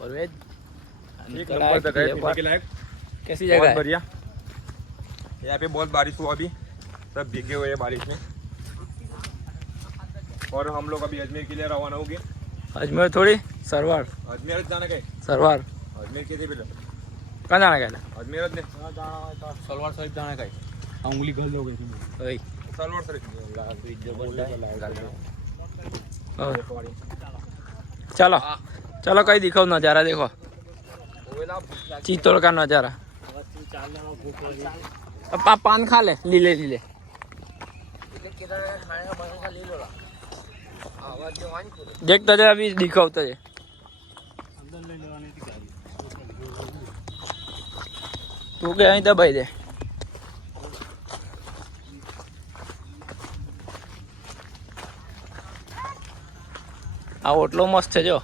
परवेज एक नंबर जगह है पीने के लायक। कैसी बहुत जगह है? बढ़िया। यहाँ पे बहुत बारिश हुआ अभी, सब भीगे हुए हैं बारिश में। और हम लोग अभी अजमेर के लिए रवाना होंगे। अजमेर थोड़ी सरवार अजमेर जाना कहीं, सरवार अजमेर के पहले कहाँ जाना क्या अजमेर ने सलवार साहिब जाना है उंगली घल दोगे तुम। भाई सलवार सर चलो चलो कहीं दिखाओ नज़ारा देखो चित्तौड़ का नज़ारा। अब पान खा ले लीले लीले देख तो जरा अभी दिखाओ तो तू के અહીં દબાઈ દે આ ઓટલો મસ્ત છે જો